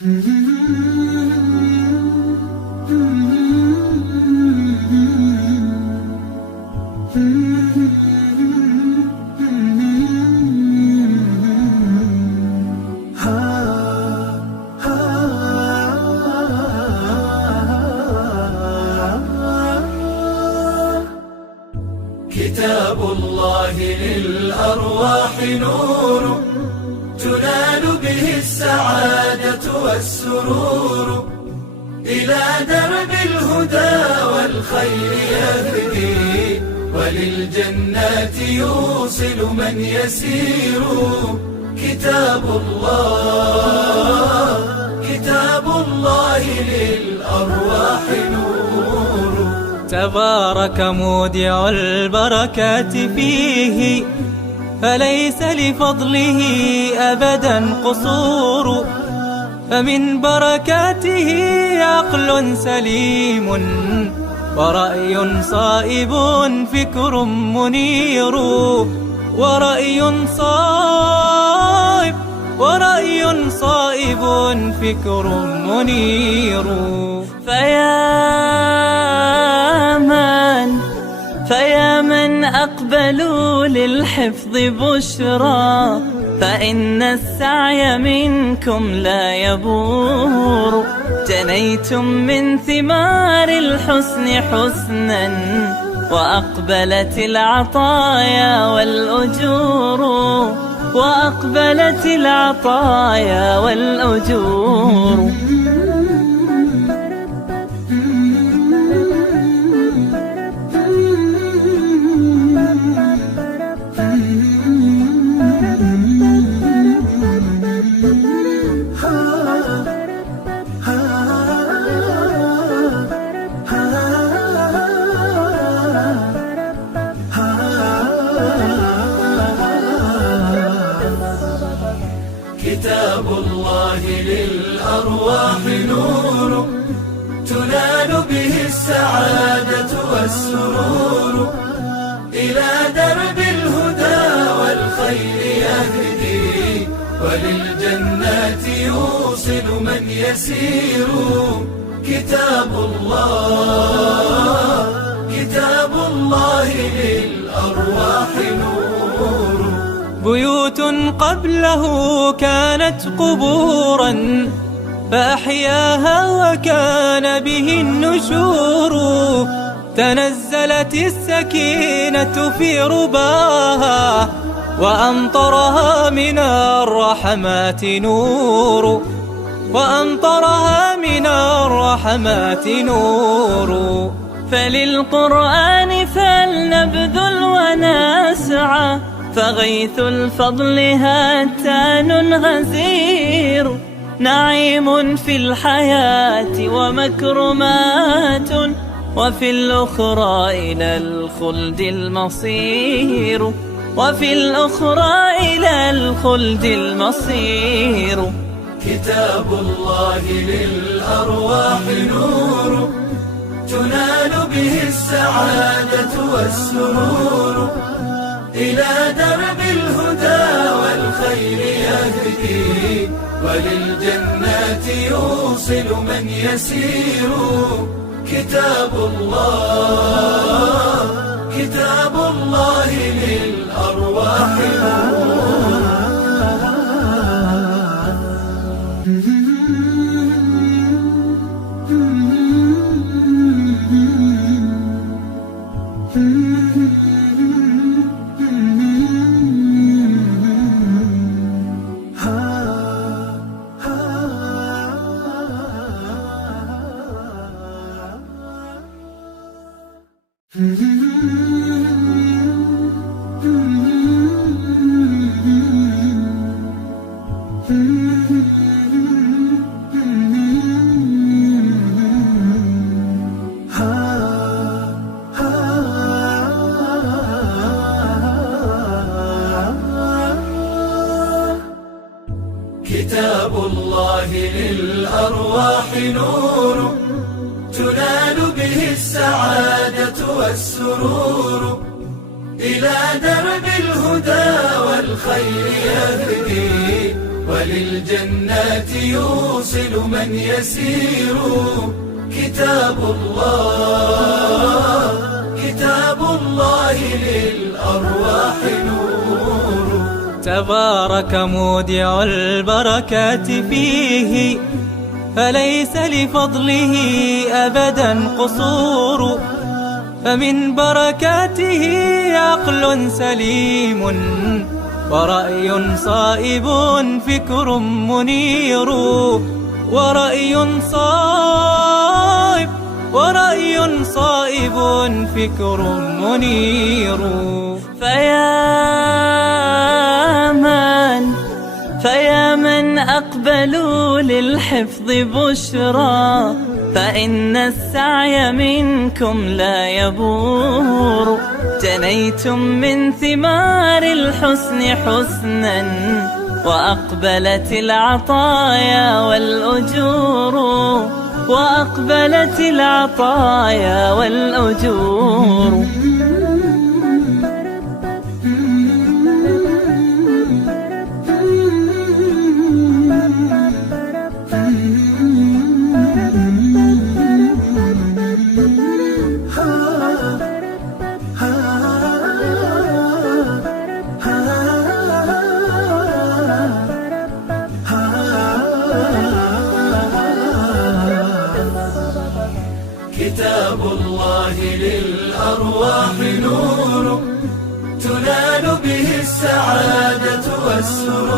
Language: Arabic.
كتاب الله للأرواح نور، تنال به السعادة والسرور، إلى درب الهدى والخير يهدي، وللجنات يوصل من يسير. كتاب الله للأرواح نور. تبارك مودع البركات فيه، فليس لفضله أبدا قصور. فمن بركاته عقل سليم، ورأي صائب فكر منير. ورأي صائب فكر منير. فيا من أقبلوا للحفظ بشرى، فإن السعي منكم لا يبور. جنيتم من ثمار الحسن حسنا، وأقبلت العطايا والأجور. كتاب الله للأرواح نور، تنال به السعادة والسرور، إلى درب الهدى والخير يهدي، وللجنات يوصل من يسير. كتاب الله للأرواح نور. بيوت قبله كانت قبورا، فأحياها وكان به النشور. تنزلت السكينة في رباها، وأمطرها من الرحمات نور. فللقرآن فلنبذل ونسعى، فغيث الفضل هاتان غزير. نعيم في الحياة ومكرمات، وفي الأخرى إلى الخلد المصير. كتاب الله للأرواح نور، تنال به السعادة والسرور، إلى درب الهدى والخير يهدي، وللجنات يوصل من يسير. كتاب الله للأرواح نور. كتاب الله للأرواح نور، تنال به السعادة والسرور، إلى درب الهدى والخير يهدي، وللجنات يوصل من يسير. كتاب الله، كتاب الله للأرواح نور. تبارك مودع البركات فيه، فليس لفضله أبدا قصور. فمن بركاته عقل سليم، ورأي صائب فكر منير. ورأي صائب فكر منير. فيا من أقبلوا للحفظ بشرى، فإن السعي منكم لا يبور. جنيتم من ثمار الحسن حسنا، وأقبلت العطايا والأجور. وأقبلت العطايا والأجور. كتاب الله للأرواح نور، تنال به السعادة والسرور.